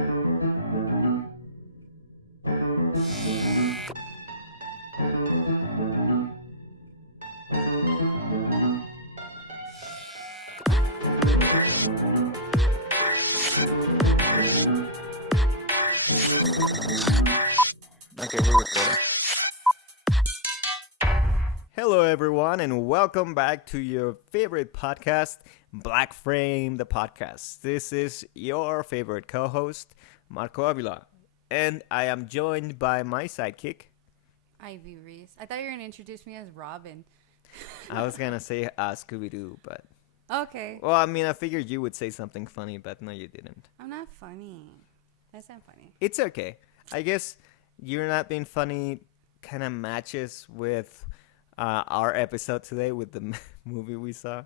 Okay, we're recording. Hello, everyone, and welcome back to your favorite podcast, Black Frame, the podcast. This is your favorite co-host, Marco Avila, and I am joined by my sidekick, Ivy Reese. I thought you were going to introduce me as Robin. I was gonna say Scooby-Doo, but... Okay. Well, I mean, I figured you would say something funny, but no, you didn't. I'm not funny. That's not funny. It's okay. I guess you're not being funny kind of matches with our episode today with the movie we saw.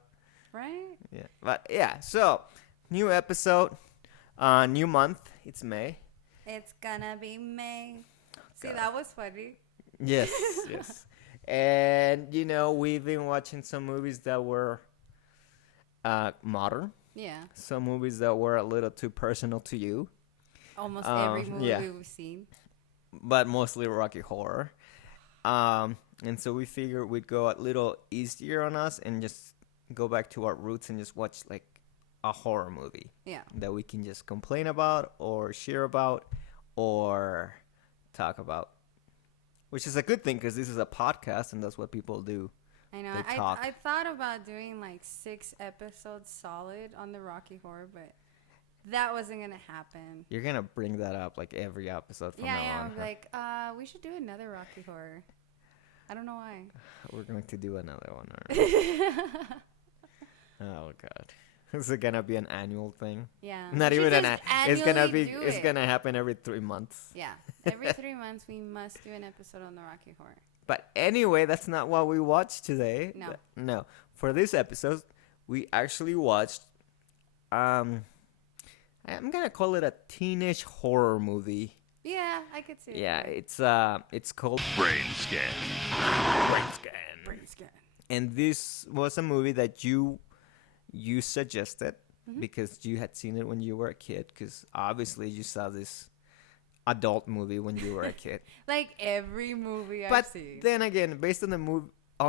Right? Yeah. But yeah, so new episode, new month. It's May. It's gonna be May. See, God. that was funny. Yes, yes. And, you know, we've been watching some movies that were modern. Yeah. Some movies that were a little too personal to you. Almost every movie yeah. we've seen. But mostly Rocky Horror. And so we figured we'd go a little easier on us and just go back to our roots and just watch like a horror movie. Yeah. That we can just complain about or share about or talk about. Which is a good thing because this is a podcast and that's what people do. I know. They talk. I thought about doing like 6 episodes solid on the Rocky Horror, but that wasn't going to happen. You're going to bring that up like every episode from now on. I'm like, we should do another Rocky Horror. I don't know why. We're going to do another one. Right? Oh, God. This is going to be an annual thing. Yeah. Not We even should an just it's going to annually be do it's it. going to happen every 3 months. Yeah. Every 3 months, we must do an episode on the Rocky Horror. But anyway, that's not what we watched today. No. No. For this episode, we actually watched I'm going to call it a teenage horror movie. Yeah, I could see it. Yeah, it's called BRAINSCAN. BRAINSCAN. And this was a movie that you suggested because you had seen it when you were a kid because obviously you saw this adult movie when you were a kid. Like every movie I've But seen. then again, based on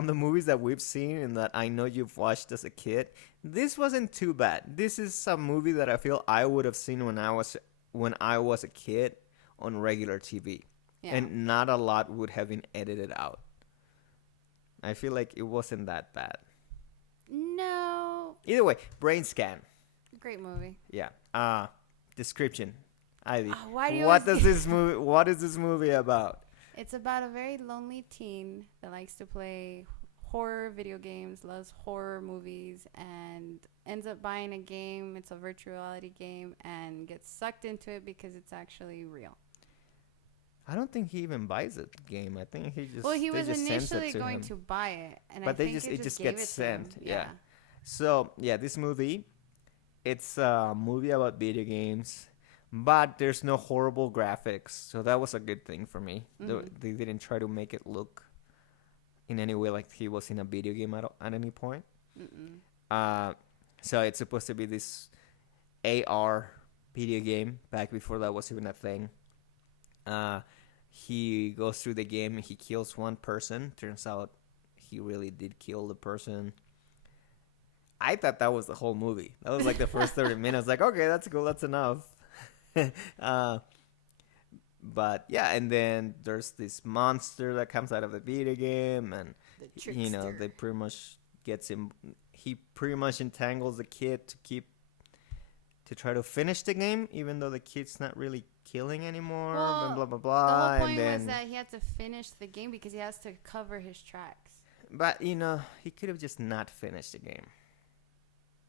the movies that we've seen and that I know you've watched as a kid, this wasn't too bad. This is a movie that I feel I would have seen when I was a kid on regular TV. Yeah. And not a lot would have been edited out. I feel like it wasn't that bad. No. Either way, BRAINSCAN. Great movie. Yeah. Description. Ivy. Why do you what always does this movie? What is this movie about? It's about a very lonely teen that likes to play horror video games, loves horror movies, and ends up buying a game. It's a virtual reality game and gets sucked into it because it's actually real. I don't think he even buys the game. I think he just. Well, he they was just sends it initially to going him. to buy it, and But I they think just it just gave gets it to him. sent. Yeah. So yeah, this movie, it's a movie about video games, but there's no horrible graphics, so that was a good thing for me. They didn't try to make it look in any way like he was in a video game at any point. So it's supposed to be this AR video game back before that was even a thing. He goes through the game, he kills one person. Turns out he really did kill the person. I thought that was the whole movie. That was like the first 30 minutes. Like, okay, that's cool. That's enough. But yeah, and then there's this monster that comes out of the video game, and you know, they pretty much gets him. He pretty much entangles the kid to try to finish the game, even though the kid's not really killing anymore. Well, and blah blah The blah. whole point and then, was that he had to finish the game because he has to cover his tracks. but you know, he could have just not finished the game.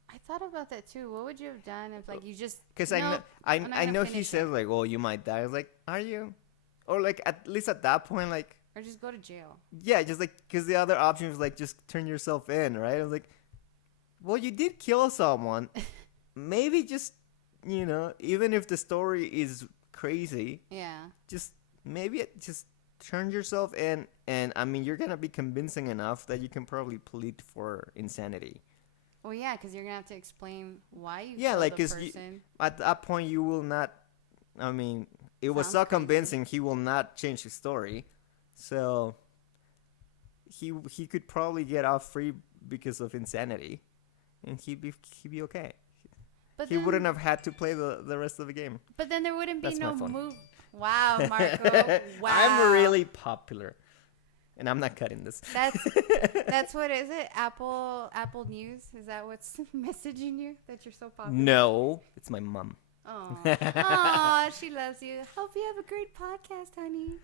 I thought about that too. What would you have done if, like, you just? Because Nope, I'm not I gonna know he finish says like, "Well, you might die." I was like, "Are you?" Or like at least at that point, like, or just go to jail. yeah, just like because the other option was like just turn yourself in, right? I was like, "Well, you did kill someone. Maybe just even if the story is crazy, Yeah. just just turn yourself in, and I mean, you're gonna be convincing enough that you can probably plead for insanity." Well, yeah, because you're gonna have to explain why you Yeah, killed like the because person. at that point you will not I mean, it was Sounds so crazy. convincing he will not change his story. So he could probably get off free because of insanity, and he'd be okay. But He then, wouldn't have had to play the rest of the game. But then there wouldn't be That's no my phone. move. Wow, Marco. Wow. I'm really popular, and I'm not cutting this. That's what is it? Apple News? Is that what's messaging you that you're so popular? No, it's my mom. Oh, oh, she loves you. Hope you have a great podcast, honey.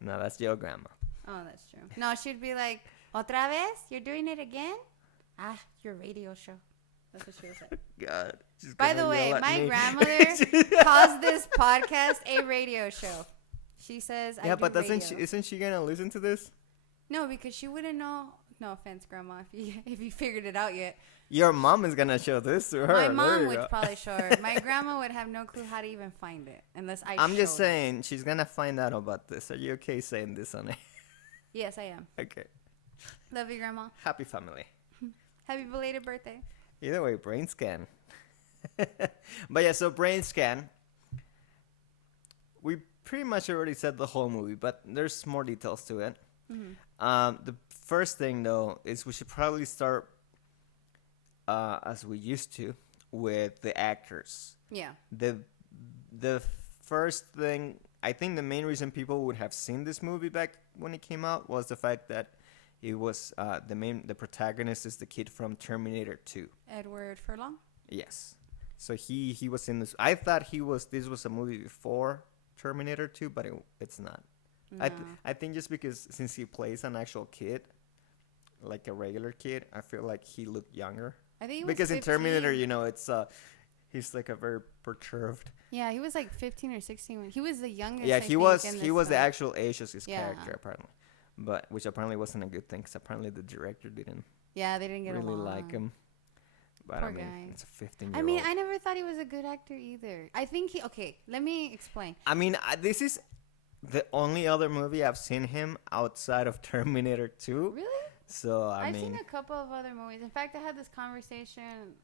No, that's your grandma. Oh, that's true. No, she'd be like, "Otra vez? You're doing it again? Ah, your radio show." That's what she would say. God. she's By gonna the way, yell at my me. grandmother calls this podcast a radio show. She says, Yeah, I but do doesn't she? radio. Isn't she gonna listen to this? No, because she wouldn't know. No offense, Grandma, if you figured it out yet. Your mom is gonna show this to her. My There mom you would go. probably show her. My grandma would have no clue how to even find it unless I I'm just showed her. saying she's gonna find out about this. Are you okay saying this on it? Yes, I am. Okay. Love you, Grandma. Happy family. Happy belated birthday. Either way, BRAINSCAN. But yeah, so BRAINSCAN. We pretty much already said the whole movie, but there's more details to it. The first thing, though, is we should probably start, as we used to, with the actors. Yeah. The first thing, I think the main reason people would have seen this movie back when it came out was the fact that it was the protagonist is the kid from Terminator 2. Edward Furlong. Yes. So he was in this. I thought this was a movie before Terminator 2, but it's not. No. I think just because since he plays an actual kid, like a regular kid, I feel like he looked younger. I think he was Because 15. in Terminator, it's he's like a very perturbed. Yeah, he was like 15 or 16 when he was the youngest. Yeah, I he think, was in he this was the film. actual age of his Yeah. character apparently, but which apparently wasn't a good thing because apparently the director didn't Yeah, they didn't get really along. like him. But Poor I mean, guy. it's a 15-year-old. I mean, I never thought he was a good actor either. I think okay, let me explain. I mean, this is the only other movie I've seen him outside of Terminator 2. Really? So I've mean, seen a couple of other movies. In fact, I had this conversation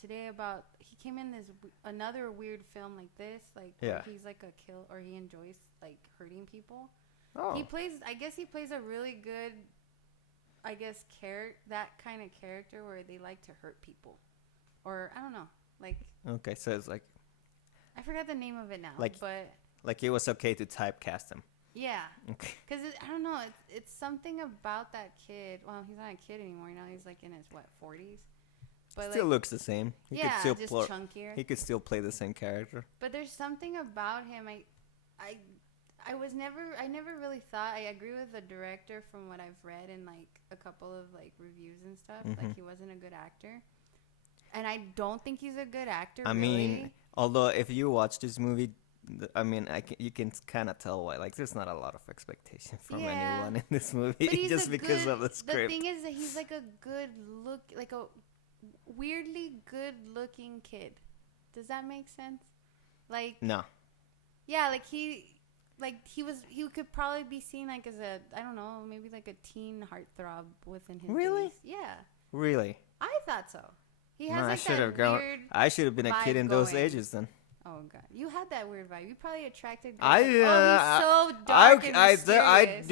today about he came in this another weird film like this, like Yeah. where he's like a kill or he enjoys like hurting people. oh, He plays. I guess he plays a really good. I guess that kind of character where they like to hurt people, or I don't know. Like okay, so it's like I forgot the name of it now. Like- but it was okay to typecast him. yeah. Okay. Because I don't know, it's something about that kid. Well, he's not a kid anymore now. He's like in his 40s. But Still like, looks the same. He yeah, could still just chunkier. he could still play the same character. But there's something about him. I never really thought. I agree with the director from what I've read in like a couple of like reviews and stuff. Mhm. Like he wasn't a good actor, and I don't think he's a good actor. I really. mean, although if you watch this movie, I mean, you can kind of tell why. Like, there's not a lot of expectation from Yeah. anyone in this movie But he's just a because good, of the The script. thing is that he's like a good look, like a weirdly good looking kid. Does that make sense? Like, No. yeah, he could probably be seen like as a, I don't know, maybe like a teen heartthrob within his Really? days. Yeah, Really? I thought so. He has No, like that weird. I should have been a kid vibe in those going. ages then. Oh god, you had that weird vibe. You probably attracted. Girls I like, oh, he's so dark and I mysterious.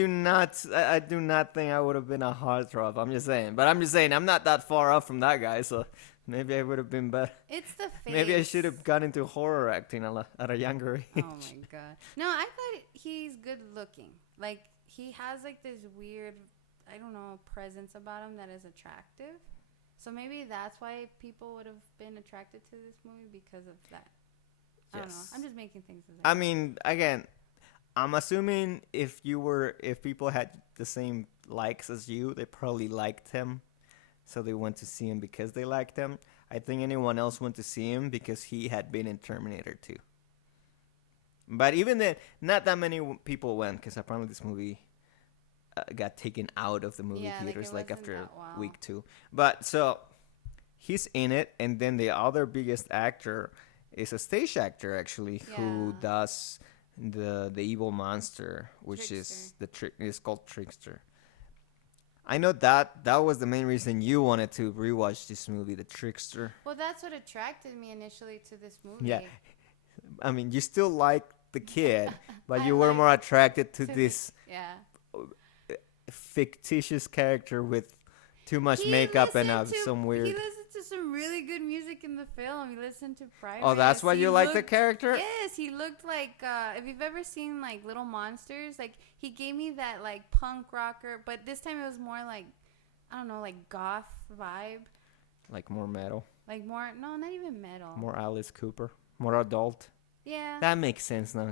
do not think I would have been a heartthrob. I'm just saying, I'm not that far off from that guy, so maybe I would have been better. It's the face. Maybe I should have got into horror acting at a younger age. Oh my god. No, I thought he's good looking. Like he has like this weird, I don't know, presence about him that is attractive. So maybe that's why people would have been attracted to this movie because of that. I don't know. Yes. I'm just making things up. I mean, again, I'm assuming if people had the same likes as you, they probably liked him, so they went to see him because they liked him. I think anyone else went to see him because he had been in Terminator 2. But even then, not that many people went because apparently this movie got taken out of the movie Yeah, like, it theaters like wasn't after that well. week 2. But so he's in it, and then the other biggest actor is a stage actor actually who Yeah. does the evil monster, which is is called Trickster. I know that was the main reason you wanted to rewatch this movie, The Trickster. Well, that's what attracted me initially to this movie. Yeah. I mean, you still like the kid, but I you were like more attracted to to this yeah. fictitious character with too much He makeup and listened to some he weird. listened to some really good music in the film. He listened to Oh, that's Primus. why He you like the looked character? Yes, he looked like if you've ever seen like Little Monsters, like he gave me that like punk rocker, but this time it was more like I don't know, like goth vibe. Like more metal, Like more no, not even metal. more Alice Cooper, more adult. Yeah. That makes sense now.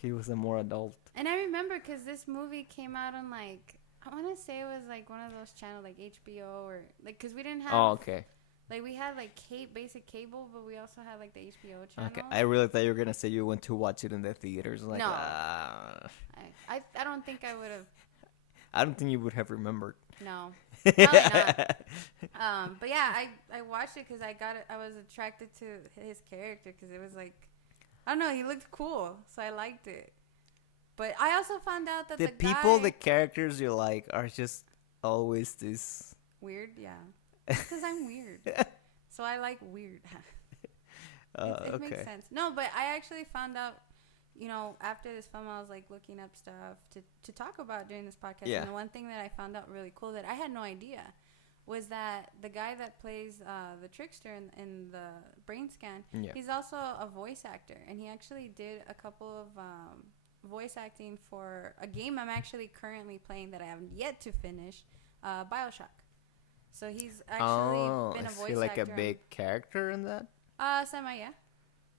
He was a more adult. And I remember because this movie came out on like I want to say it was like one of those channels like HBO or like because we didn't have Oh, okay. like we had like basic cable, but we also had like the HBO channel. Okay, I really thought you were gonna say you went to watch it in the theaters. Like, No. ah. I don't think I would have. I don't think you would have remembered. No, probably not. But yeah, I watched it because I was attracted to his character because it was like I don't know, he looked cool, so I liked it. But I also found out that the characters you like are just always this weird, yeah. Because I'm weird, so I like weird. It okay. makes sense. No, but I actually found out, after this film, I was like looking up stuff to talk about during this podcast. Yeah. And the one thing that I found out really cool that I had no idea was that the guy that plays the trickster in the Brainscan, Yeah. he's also a voice actor, and he actually did a couple of voice acting for a game I'm actually currently playing that I haven't yet to finish, BioShock. So he's actually been a is voice he like actor. a big character in that? Semi, yeah.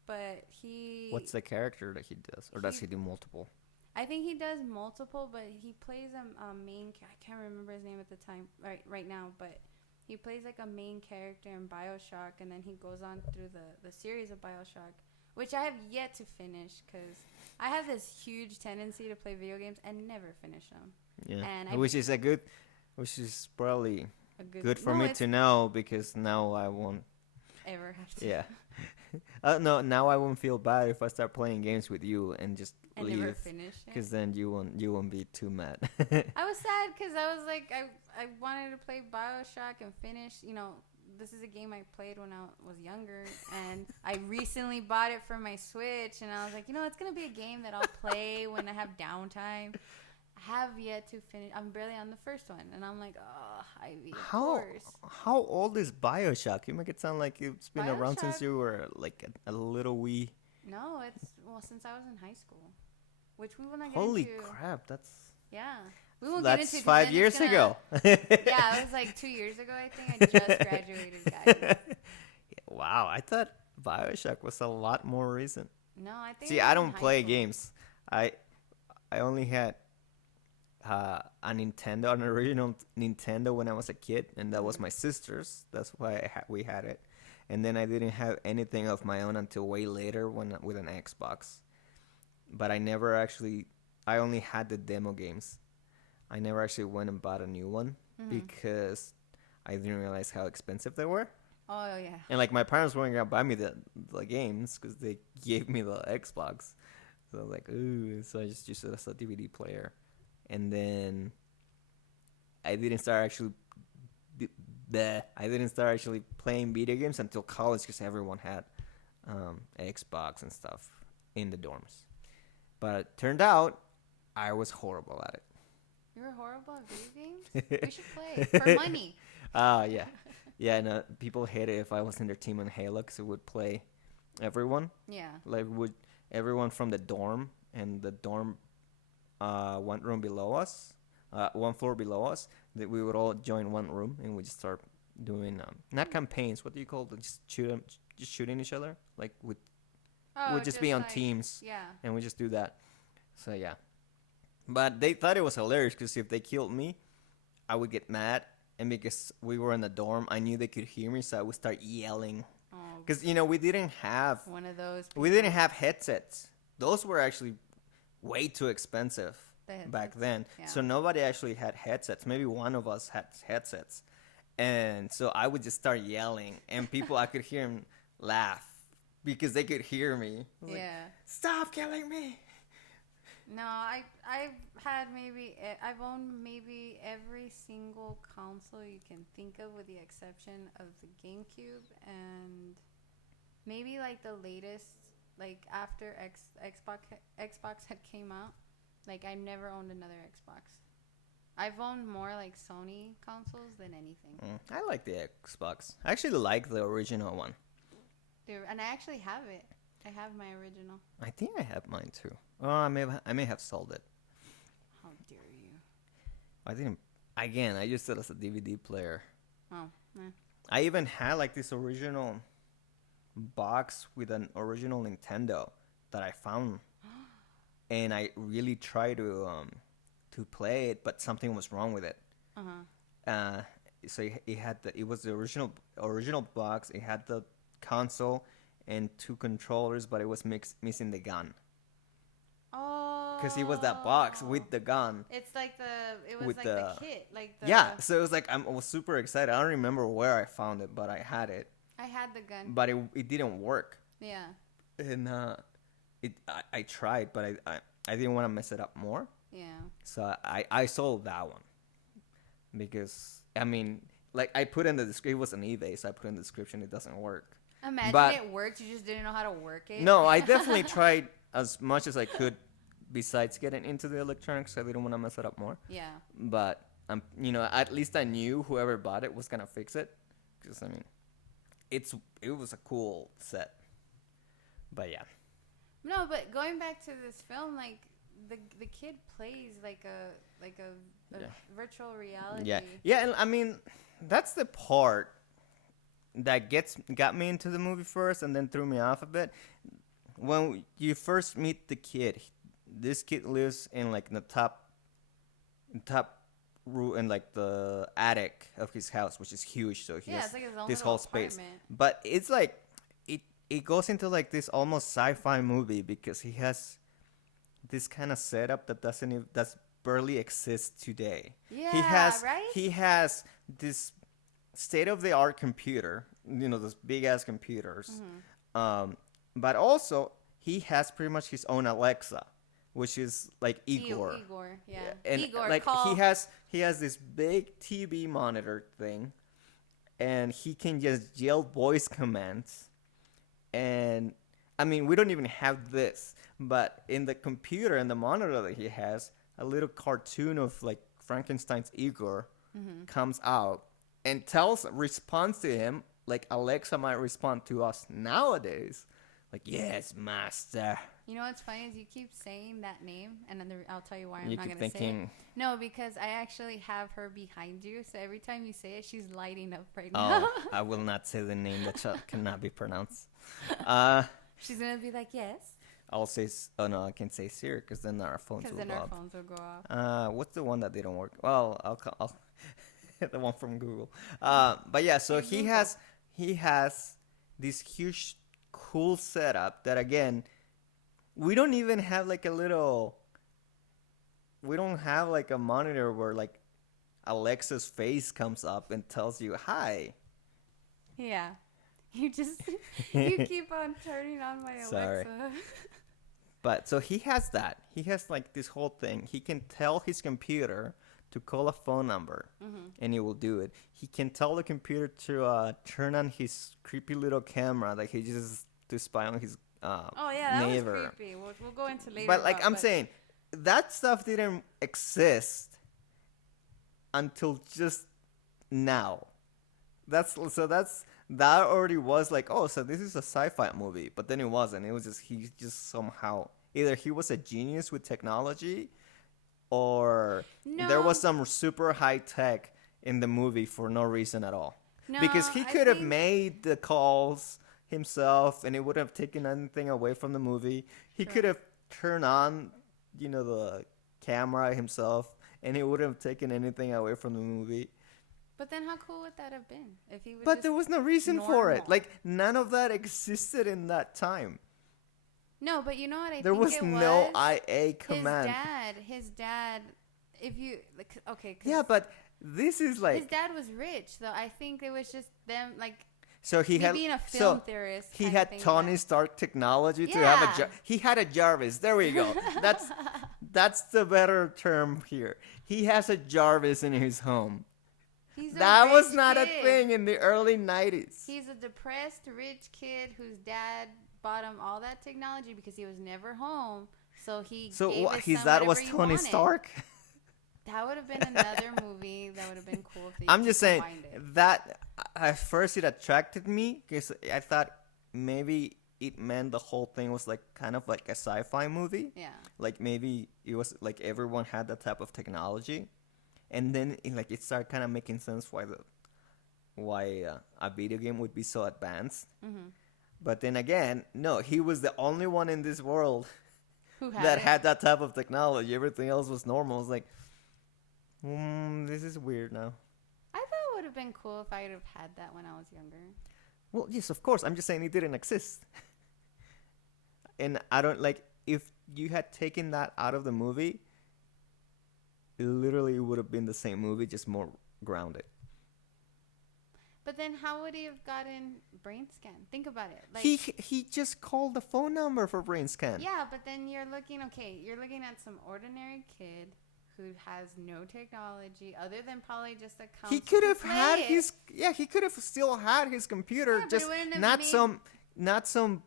But he... What's the character that he does? Or does he do multiple? I think he does multiple, but he plays a main... I can't remember his name at the time, right now, but he plays like a main character in BioShock, and then he goes on through the series of BioShock, which I have yet to finish, because I have this huge tendency to play video games and never finish them. Yeah. And which is probably good for me to know, because now I won't ever have to. Yeah. No, now I won't feel bad if I start playing games with you and just and leave. never finish it. Because then you won't be too mad. I was sad because I was like, I wanted to play BioShock and finish. This is a game I played when I was younger, and I recently bought it for my Switch, and I was like, it's going to be a game that I'll play when I have downtime. I have yet to finish. I'm barely on the first one, and I'm like, oh, Ivy, of course. How old is BioShock? You make it sound like it's been around since you were like a little wee. No, since I was in high school, which we will not get Holy into. crap, that's... Yeah. We won't That's get into 5 years ago. Yeah, it was like 2 years ago, I think. I just graduated, guys. Wow, I thought BioShock was a lot more recent. No, I think. See, I don't play games. I only had a Nintendo, an original Nintendo when I was a kid, and that was my sister's. That's why we had it. And then I didn't have anything of my own until way later with an Xbox. But I only had the demo games. I never actually went and bought a new one because I didn't realize how expensive they were. Oh, yeah. And like my parents weren't going to buy me the games because they gave me the Xbox. So I was like, ooh. So I just used it as a DVD player. And then I didn't start actually playing video games until college because everyone had Xbox and stuff in the dorms. But it turned out I was horrible at it. You were horrible at video games? We should play for money. Yeah. Yeah, no, people hated it if I was in their team on Halo because it would play everyone. Yeah. Like, everyone from the dorm and the dorm one room below us, one floor below us, that we would all join one room and we just start doing, not campaigns, what do you call it? Just shooting each other? Like, we'd just be on teams. Yeah. And we just do that. So, yeah. But they thought it was hilarious because if they killed me, I would get mad. And because we were in the dorm, I knew they could hear me, so I would start yelling. Because, we didn't have... One of those... We didn't have headsets. Those were actually way too expensive back then. Yeah. So nobody actually had headsets. Maybe one of us had headsets. And so I would just start yelling. And I could hear them laugh because they could hear me. Yeah. Like, stop killing me. No, I've owned maybe every single console you can think of with the exception of the GameCube and maybe like the latest like after Xbox had came out, like I never owned another Xbox. I've owned more like Sony consoles than anything. I like the Xbox. I actually like the original one. And I actually have it. I have my original. I think I have mine too. Oh, I may have sold it. How dare you? I didn't. Again, I used it as a DVD player. Oh, I even had like this original box with an original Nintendo that I found, and I really tried to play it, but something was wrong with it. So it was the original box. It had the console and 2 controllers, but it was missing the gun. Oh. Because it was that box with the gun. It's like the kit, like the. Yeah, so it was like I was super excited. I don't remember where I found it, but I had it. I had the gun. But it didn't work. Yeah. And I tried, but I didn't want to mess it up more. Yeah. So I sold that one. Because, I mean, like I put in the description, it was on eBay, so I put in the description, it doesn't work. Imagine it worked, you just didn't know how to work it. No, I definitely tried as much as I could besides getting into the electronics. I didn't want to mess it up more. Yeah. But, at least I knew whoever bought it was going to fix it. Because, I mean, it was a cool set. But, yeah. No, but going back to this film, like, the kid plays like a virtual reality. Yeah, and I mean, that's the part that got me into the movie first and then threw me off a bit. When you first meet the kid, this kid lives in like the top room in like the attic of his house, which is huge. So he has it's like his own this whole apartment. space. But it's like it goes into like this almost sci-fi movie because he has this kind of setup that barely exists today. Yeah, He has this state-of-the-art computer, those big-ass computers. Mm-hmm. But also, he has pretty much his own Alexa, which is like Igor. Igor, yeah. And Igor, like call. he has this big TV monitor thing, and he can just yell voice commands. And I mean, we don't even have this, but in the computer and the monitor that he has, a little cartoon of like Frankenstein's Igor comes out and responds to him like Alexa might respond to us nowadays. Like, yes, master. You know what's funny is you keep saying that name, and then I'll tell you why I'm You not keep going to say it. thinking, No, because I actually have her behind you, so every time you say it, she's lighting up right now. oh, I will not say the name that cannot be pronounced. She's going to be like, yes. I'll say, oh no, I can't say Siri because then our phones will go off. Because then our phones will go off. What's the one that didn't work? Well, I'll the one from Google. But yeah, so he has this huge, cool setup that again, we don't even have like we don't have like a monitor where like Alexa's face comes up and tells you hi. Yeah. You keep on turning on my Alexa. Sorry. But so he has that. He has like this whole thing. He can tell his computer to call a phone number, and he will do it. He can tell the computer to turn on his creepy little camera, like he just to spy on his neighbor. Was creepy. We'll go into later. But like I'm saying, that stuff didn't exist until just now. That already was like, oh, so this is a sci-fi movie, but then it wasn't. It was just he just somehow either he was a genius with technology, or there was some super high tech in the movie for no reason at all. No, because he could have made the calls himself, and it wouldn't have taken anything away from the movie. He could have turned on, the camera himself, and it wouldn't have taken anything away from the movie. But then how cool would that have been if he was? But there was no reason for it. Like none of that existed in that time. No, but you know what I think there was it no IA command. His dad. If you okay. Yeah, but this is like his dad was rich, so I think it was just them like. So he had being a film theorist. He had Tony Stark technology to have he had a Jarvis. There we go. That's the better term here. He has a Jarvis in his home. That was not a thing in the early 90s. He's a depressed rich kid whose dad bought him all that technology because he was never home. So he So gave what? his His son dad was whatever he Tony wanted. Stark. That would have been another movie that would have been cool if they I'm just saying combined it. that at first it attracted me because I thought maybe it meant the whole thing was like kind of like a sci-fi movie. Yeah. Like maybe it was like everyone had that type of technology, and then it started kind of making sense why a video game would be so advanced. Mm-hmm. But then again, no, he was the only one in this world Who that it? had that type of technology. Everything else was normal. It's like, this is weird now. I thought it would have been cool if I would have had that when I was younger. Well, yes, of course. I'm just saying it didn't exist. And I don't if you had taken that out of the movie, it literally would have been the same movie, just more grounded. But then how would he have gotten BrainScan? Think about it. Like, He just called the phone number for BRAINSCAN. yeah, but then you're looking at some ordinary kid who has no technology other than probably just a console. He could have to had play his he could have still had his computer, Yeah, but just it wouldn't have not some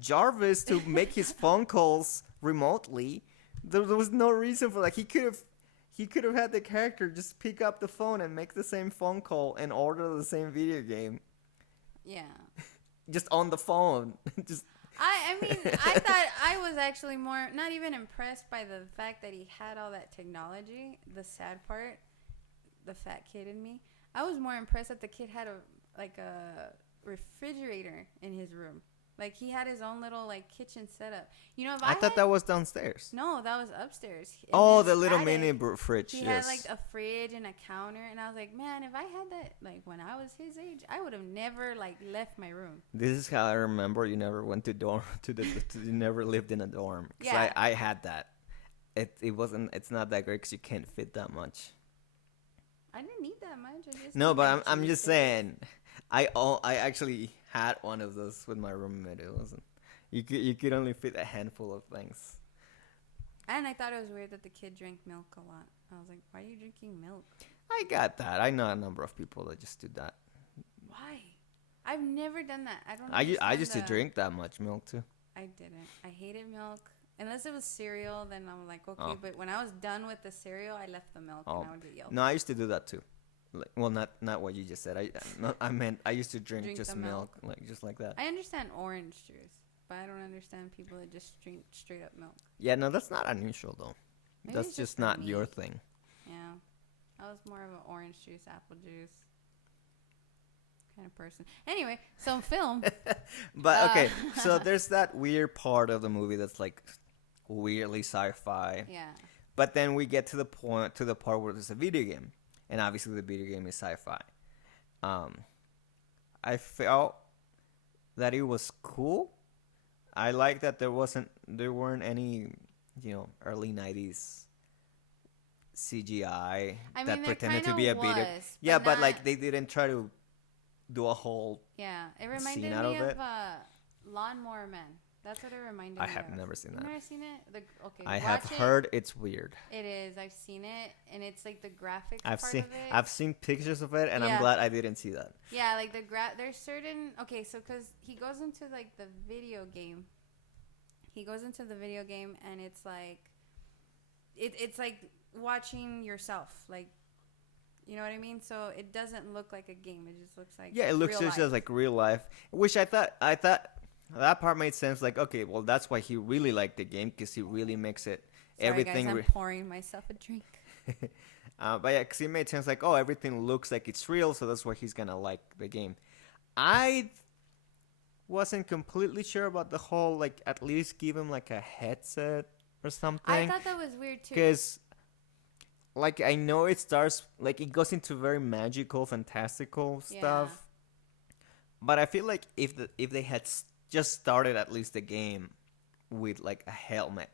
Jarvis to make his phone calls remotely. There was no reason for he could have had the character just pick up the phone and make the same phone call and order the same video game. Yeah. Just on the phone. Just I mean, I thought I was actually more, not even impressed by the fact that he had all that technology. The sad part, the fat kid in me. I was more impressed that the kid had a refrigerator in his room. Like, he had his own little, kitchen setup. You know, if I thought that was downstairs. No, that was upstairs. Oh, the little mini fridge. He yes. had, a fridge and a counter. And I was like, man, if I had that, when I was his age, I would have never, left my room. This is how I remember you never went to dorm. You never lived in a dorm. Yeah. I had that. It's not that great because you can't fit that much. I didn't need that much. I just No, needed but I'm two just space. saying. I actually had one of those with my roommate. It wasn't. You could only fit a handful of things. And I thought it was weird that the kid drank milk a lot. I was like, why are you drinking milk? I got that. I know a number of people that just do that. Why? I've never done that. I don't. I used to drink that much milk too. I didn't. I hated milk. Unless it was cereal, then I'm like, okay. Oh. But when I was done with the cereal, I left the milk and I would get yelled. No, I used to do that too. Not what you just said. I meant I used to drink just milk, just like that. I understand orange juice, but I don't understand people that just drink straight up milk. Yeah, no, that's not unusual though. Maybe That's it's just for not me. your thing. Yeah, I was more of an orange juice, apple juice kind of person. Anyway, so film. But okay, so there's that weird part of the movie that's weirdly sci-fi. Yeah. But then we get to the part where there's a video game, and obviously the video game is sci-fi. I felt that it was cool. I like that there weren't any, early 90s CGI that pretended to be a video. Yeah, but they didn't try to do a whole. Yeah, it reminded scene me out of of it. Lawnmower Man. That's what it reminded me I of. have never seen that. You've never seen it? I have heard it's weird. It is. I've seen it, and it's the graphics I've part seen of it. I've seen pictures of it, and Yeah. I'm glad I didn't see that. Yeah, there's certain. Okay, so because he goes into the video game. He goes into the video game, and it's it's like watching yourself, you know what I mean? So it doesn't look like a game. It just looks like It looks real just like real life, which I thought that part made sense. Okay, well that's why he really liked the game, because he really makes it Sorry, everything. Guys, I'm pouring myself a drink. But yeah, because it made sense. Everything looks like it's real, so that's why he's gonna like the game. I wasn't completely sure about the whole at least give him a headset or something. I thought that was weird too. Because I know it starts it goes into very magical, fantastical stuff. But I feel like if they had just started at least the game with a helmet,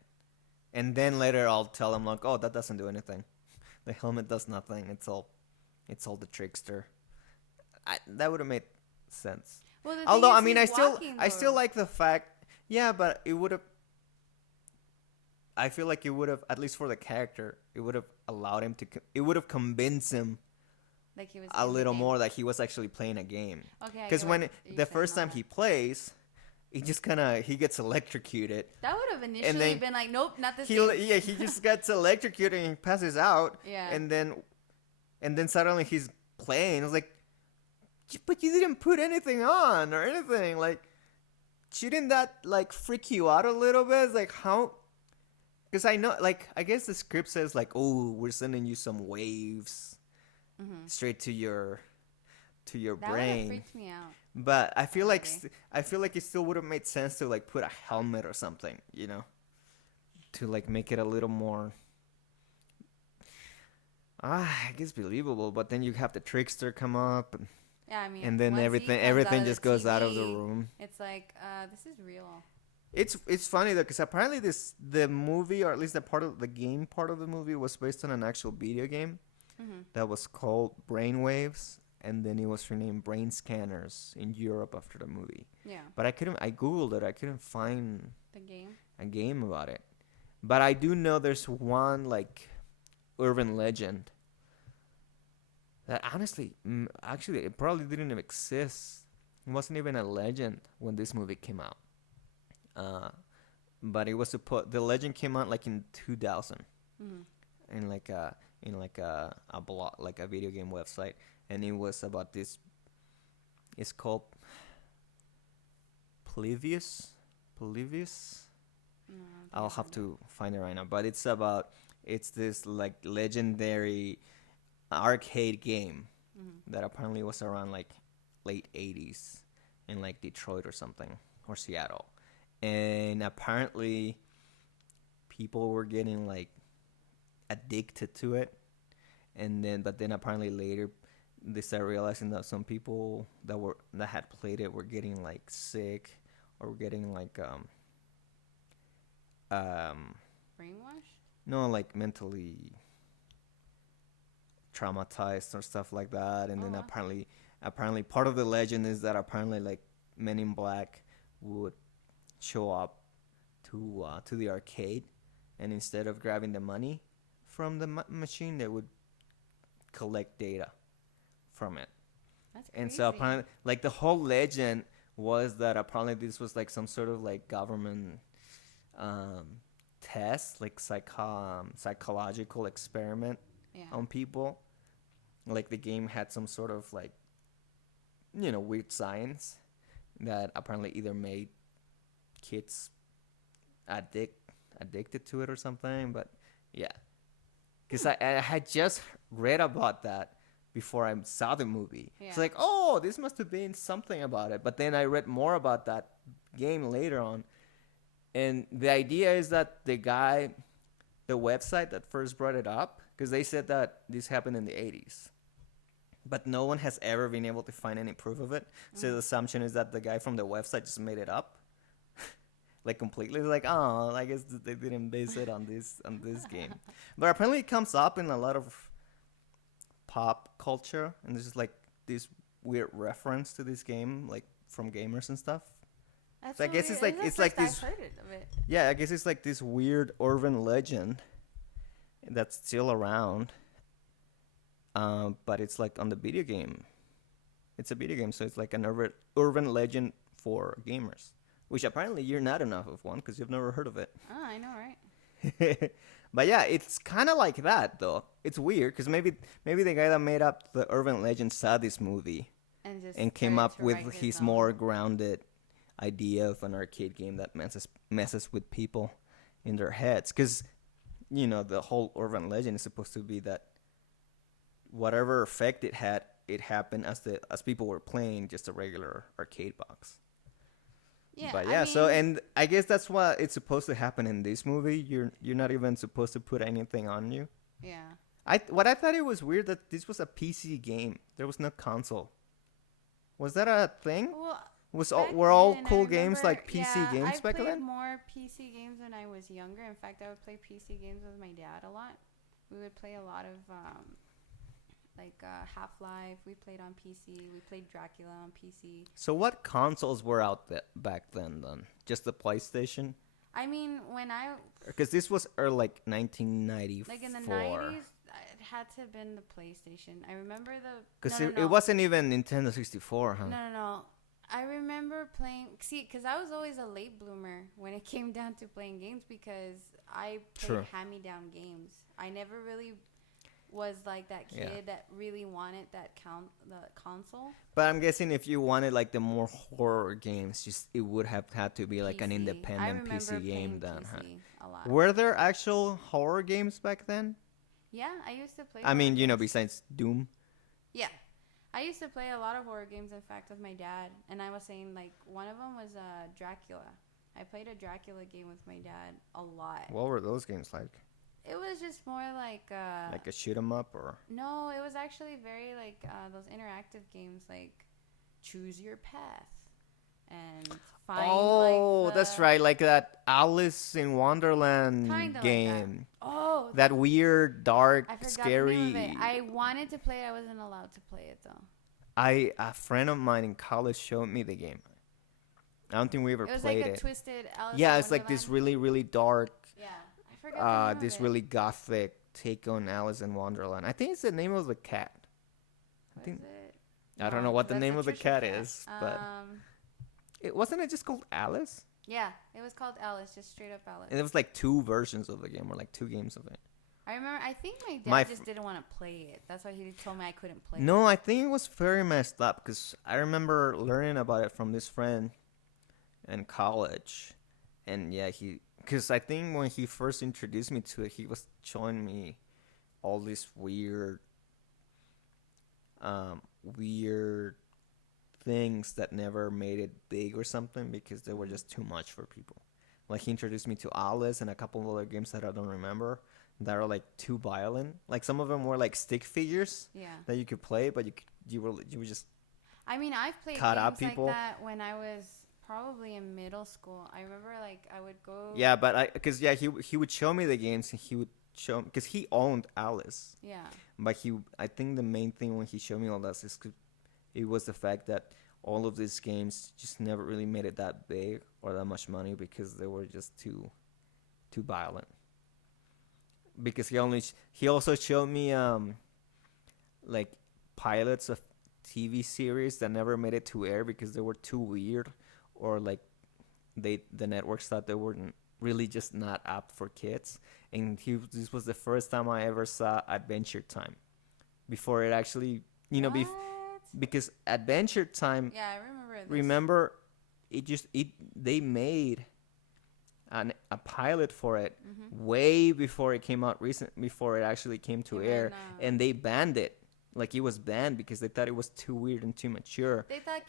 and then later I'll tell them oh, that doesn't do anything. The helmet does nothing. It's all the trickster. That would have made sense. Well, Although I still like the fact. Yeah, but it would have. I feel like it would have, at least for the character, it would have allowed him to. It would have convinced him he was a little more that he was actually playing a game. Okay. Because when the first time he plays, he gets electrocuted. That would have initially been like, nope, not this. He just gets electrocuted and he passes out. Yeah. And then suddenly he's playing. It's like, but you didn't put anything on or anything. Like, shouldn't that like freak you out a little bit? It's like, how? Because I know, like, I guess the script says like, oh, we're sending you some waves straight to your brain. That would have freaked me out. But I feel like it still would have made sense to like put a helmet or something, you know, to like make it a little more, I guess, believable. But then you have the trickster come up, and then everything just goes out of the room. It's like, this is real. It's funny though, because apparently the movie, or at least the game part of the movie, was based on an actual video game that was called Brainwaves. And then it was renamed Brainscanners in Europe after the movie. Yeah. But I googled it. I couldn't find a game about it. But I do know there's one like urban legend that honestly, actually, it probably didn't even exist. It wasn't even a legend when this movie came out. But it was the legend came out like in 2000, in like a blog, like a video game website. And it was about this. It's called Polybius. I'll have to find it right now. But it's this like legendary arcade game that apparently was around like late 80s in like Detroit or something, or Seattle. And apparently people were getting like addicted to it. But then apparently later they started realizing that some people that had played it were getting like sick or getting like brainwashed? No, like mentally traumatized or stuff like that. And then apparently part of the legend is that apparently like Men in Black would show up to the arcade, and instead of grabbing the money from the machine, they would collect data from it. That's crazy. And so apparently, like, the whole legend was that apparently this was like some sort of like government test, like psychological experiment on people. Like the game had some sort of like, you know, weird science that apparently either made kids addicted to it or something. But yeah, because I had just read about that before I saw the movie. Yeah. It's like, oh, this must have been something about it. But then I read more about that game later on. And the idea is that the website that first brought it up, because they said that this happened in the 80s. But no one has ever been able to find any proof of it. So the assumption is that the guy from the website just made it up. Like completely, like, oh, I guess they didn't base it on this game. But apparently it comes up in a lot of pop culture, and there's just like this weird reference to this game, like from gamers and stuff. That's so I guess it's like this. I've heard of it. Yeah, I guess it's like this weird urban legend that's still around. But it's like on the video game. It's a video game, so it's like an urban legend for gamers, which apparently you're not enough of one because you've never heard of it. Oh, I know, right? But yeah, it's kind of like that though. It's weird because maybe the guy that made up the urban legend saw this movie and came up with his more grounded idea of an arcade game that messes with people in their heads. Because, you know, the whole urban legend is supposed to be that whatever effect it had, it happened as people were playing just a regular arcade box. Yeah, but yeah, so and I guess that's what it's supposed to happen in this movie. You're not even supposed to put anything on you. Yeah. I thought it was weird that this was a PC game. There was no console. Was that a thing? Well, were all cool games like PC games back then? I played more PC games when I was younger. In fact, I would play PC games with my dad a lot. We would play a lot of Half-Life. We played on PC. We played Dracula on PC. So what consoles were out back then? Just the PlayStation? I mean, because this was like 1994. Like in the 90s, it had to have been the PlayStation. I remember because it wasn't even Nintendo 64, huh? No. I remember playing. See, because I was always a late bloomer when it came down to playing games because I played hand-me-down games. I never really was like that kid that really wanted the console. But I'm guessing if you wanted like the more horror games, just it would have had to be like PC. an independent PC game then. Huh? A lot. Were there actual horror games back then? Yeah, I used to play. I mean, besides Doom. Yeah. I used to play a lot of horror games, in fact, with my dad. And I was saying, like, one of them was Dracula. I played a Dracula game with my dad a lot. What were those games like? It was just more like... like a shoot 'em up or... No, it was actually very like those interactive games like Choose Your Path and find that's right. Like that Alice in Wonderland game. Like that. That weird, dark, scary... The name of it. I wanted to play it. I wasn't allowed to play it, though. A friend of mine in college showed me the game. I don't think we ever played it. It was like a twisted Alice in Yeah, it's Wonderland. like this really, really dark... Yeah. I forgot this really gothic take on Alice in Wonderland. I think it's the name of the cat. I don't know what the name of the cat is, but it wasn't it just called Alice? Yeah, it was called Alice, just straight up Alice. And it was like 2 versions of the game, or like 2 games of it. I remember. I think my dad just didn't want to play it. That's why he told me I couldn't play it. No, I think it was very messed up because I remember learning about it from this friend in college, and yeah, because I think when he first introduced me to it, he was showing me all these weird things that never made it big or something because they were just too much for people. Like he introduced me to Alice and a couple of other games that I don't remember that are like too violent. Like some of them were like stick figures that you could play, but you were just. I mean, I've played games like that when I was probably in middle school. I remember like I would go. Yeah, but he would show me the games and he would show because he owned Alice. Yeah. But I think the main thing when he showed me all this is it was the fact that all of these games just never really made it that big or that much money because they were just too violent. Because he also showed me like pilots of TV series that never made it to air because they were too weird or like the networks thought they weren't really just not up for kids. And this was the first time I ever saw Adventure Time before it actually because Adventure Time. Yeah, I remember this. Remember, they made a pilot for it way before it came out before it actually came to air, and they banned it. Like it was banned because they thought it was too weird and too mature. They thought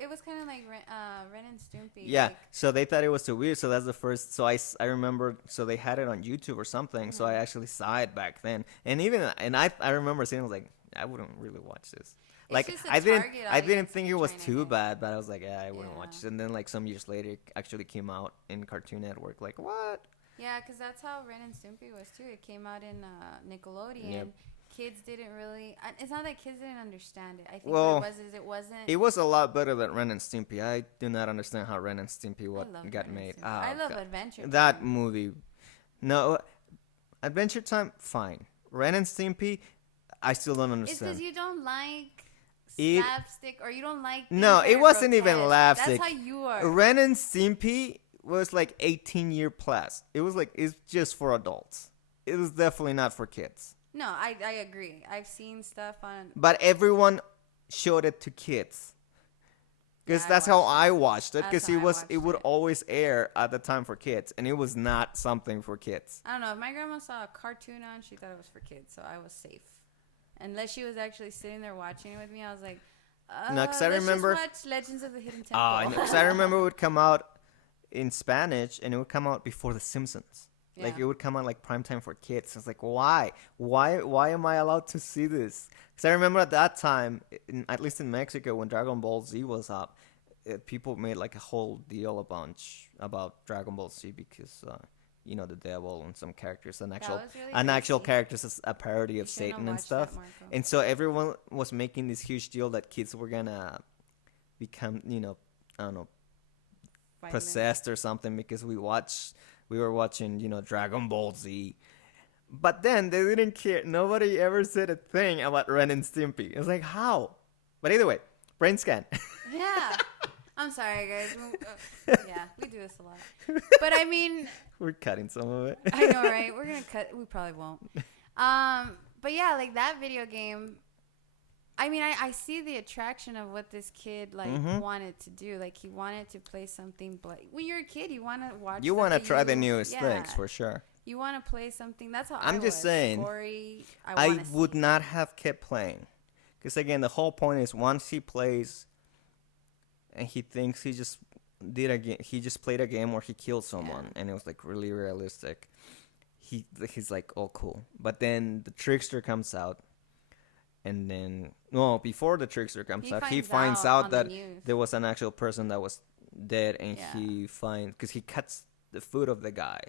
it was kind of like Ren and Stimpy. Yeah, like, so they thought it was too weird. So that's the first. So I remember. So they had it on YouTube or something. So I actually saw it back then. And I remember saying, I was like, I wouldn't really watch this. Like I didn't think it was too bad, but I was like, yeah, I wouldn't watch it. And then like some years later, it actually came out in Cartoon Network. Like what? Yeah, because that's how Ren and Stimpy was too. It came out in Nickelodeon. Yep. Kids didn't really. It's not that kids didn't understand it. I think what it wasn't. It was a lot better than Ren and Stimpy. I do not understand how Ren and Stimpy got made. Oh, I love Adventure Time. That movie. No, Adventure Time, fine. Ren and Stimpy, I still don't understand. It's because you don't like slapstick or you don't like. No, it wasn't even slapstick. That's how you are. Ren and Stimpy was like 18-year plus. It was like it's just for adults. It was definitely not for kids. No, I agree. I've seen stuff on... But everyone showed it to kids. Because that's how I watched it. Because it would always air at the time for kids. And it was not something for kids. I don't know. If my grandma saw a cartoon on, she thought it was for kids. So I was safe. Unless she was actually sitting there watching it with me, I was like, no, because I remember... Let's watch Legends of the Hidden Temple. Because I remember it would come out in Spanish. And it would come out before The Simpsons. Yeah. Like, it would come out, like, primetime for kids. I was like, why? Why am I allowed to see this? Because I remember at that time, at least in Mexico, when Dragon Ball Z was up, people made, like, a whole deal about Dragon Ball Z because, the devil and some characters, an actual character is a parody of Satan and stuff. And so everyone was making this huge deal that kids were going to become, I don't know, possessed or something because we were watching, Dragon Ball Z. But then they didn't care. Nobody ever said a thing about Ren and Stimpy. It was like, how? But either way, BRAINSCAN. Yeah. I'm sorry, guys. Yeah, we do this a lot. But I mean, we're cutting some of it. I know, right? We're gonna cut. We probably won't. But yeah, like that video game. I mean, I see the attraction of what this kid like wanted to do. Like he wanted to play something. When you're a kid, you want to watch. You want to try the newest things for sure. You want to play something. That's how I'm just saying. Gory, I would not have kept playing, because again, the whole point is once he plays, and he thinks he just he just played a game where he killed someone, and it was like really realistic. He's like, oh cool, but then the trickster comes out. And then, before the trickster comes out, he finds out that there was an actual person that was dead, and he finds, because he cuts the foot of the guy,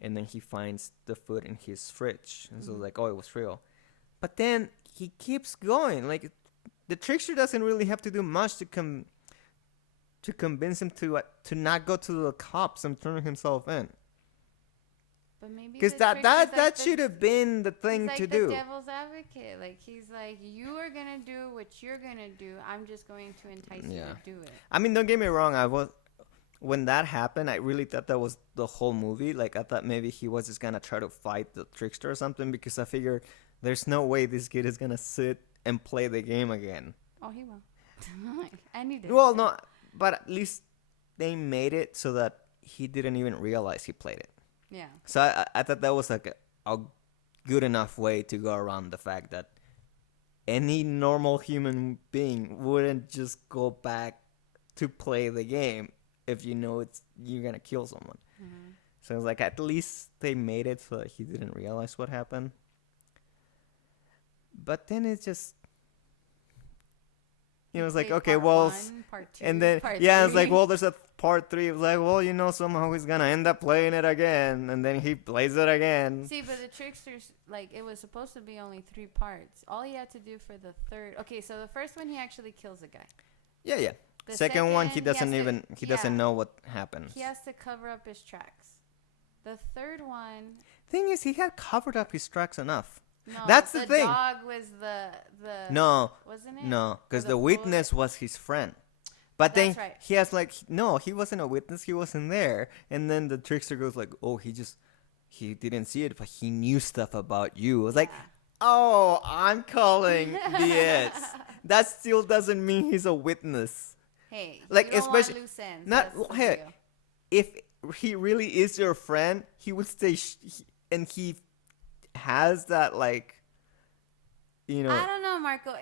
and then he finds the foot in his fridge, and so like, oh, it was real. But then he keeps going. Like the trickster doesn't really have to do much to convince him to not go to the cops and turn himself in. Because that should have been the thing to do. He's like the devil's advocate. Like he's like, you are gonna do what you're gonna do. I'm just going to entice you to do it. I mean, don't get me wrong. When that happened, I really thought that was the whole movie. Like I thought maybe he was just gonna try to fight the trickster or something, because I figured there's no way this kid is gonna sit and play the game again. Oh, he will. And he did. Well, no, but at least they made it so that he didn't even realize he played it. Yeah. So I thought that was like a good enough way to go around the fact that any normal human being wouldn't just go back to play the game if you know you're gonna kill someone. Mm-hmm. So it was like, at least they made it so that he didn't realize what happened. But then it just, it was like, okay, well, part two, and then it's like, well, there's a part 3. It was like, well, somehow he's gonna end up playing it again, and then he plays it again. See, but the trickster's like, it was supposed to be only 3 parts. All he had to do for the third. Okay, so the first one he actually kills a guy. Yeah. The second one he doesn't doesn't know what happens. He has to cover up his tracks. The third one. Thing is, he had covered up his tracks enough. No, that's the thing. The dog was the no, wasn't it? No, because the witness was his friend. But then he has like, no, he wasn't a witness. He wasn't there. And then the trickster goes like, oh, he didn't see it, but he knew stuff about you. It was like, oh, I'm calling BS. That still doesn't mean he's a witness. Hey, like, you don't especially want loose ends. not hey, if he really is your friend, he would stay and he has that, like, I don't know, Marco.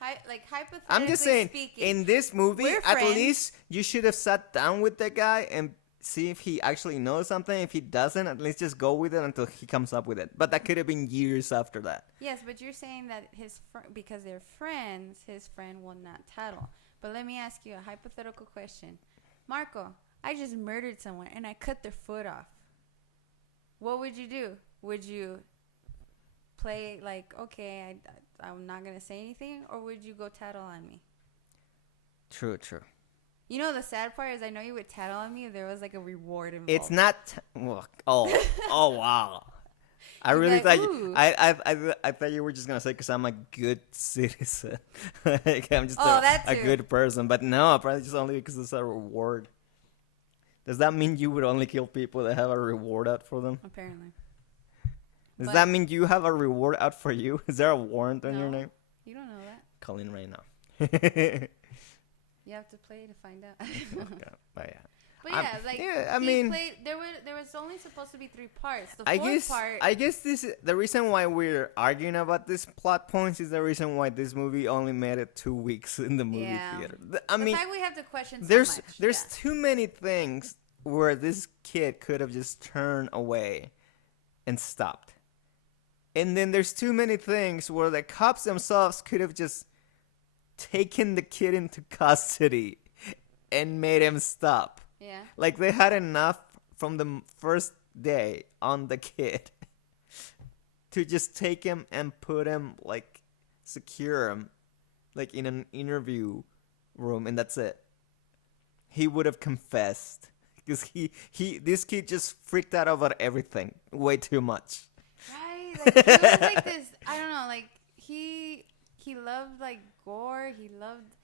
Hypothetically I'm just saying, speaking, in this movie, at least you should have sat down with the guy and see if he actually knows something. If he doesn't, at least just go with it until he comes up with it. But that could have been years after that. Yes, but you're saying that because they're friends, his friend will not tattle. But let me ask you a hypothetical question. Marco, I just murdered someone and I cut their foot off. What would you do? Would you play like, okay, I'm not going to say anything? Or would you go tattle on me? True. You know, the sad part is I know you would tattle on me if there was like a reward involved. It's not... oh, wow. I really thought I thought you were just gonna say because I'm a good citizen. Like, I'm just a good person, but no, probably just only because it's a reward. Does that mean you would only kill people that have a reward out for them? Apparently. Does that mean you have a reward out for you? Is there a warrant on your name? You don't know that. Call in right now. You have to play to find out. Okay, but yeah. But I mean, there was only supposed to be 3 parts. The fourth part. I guess this is the reason why we're arguing about these plot points is the reason why this movie only made it 2 weeks in the movie theater. I mean, the fact we have to question there's too many things where this kid could have just turned away and stopped. And then there's too many things where the cops themselves could have just taken the kid into custody and made him stop. Yeah. Like, they had enough from the first day on the kid to just take him and put him, like, secure him, like, in an interview room, and that's it. He would have confessed. Because this kid just freaked out about everything way too much. Right? Like, he was like this, I don't know, like, he loved, like, gore. He loved,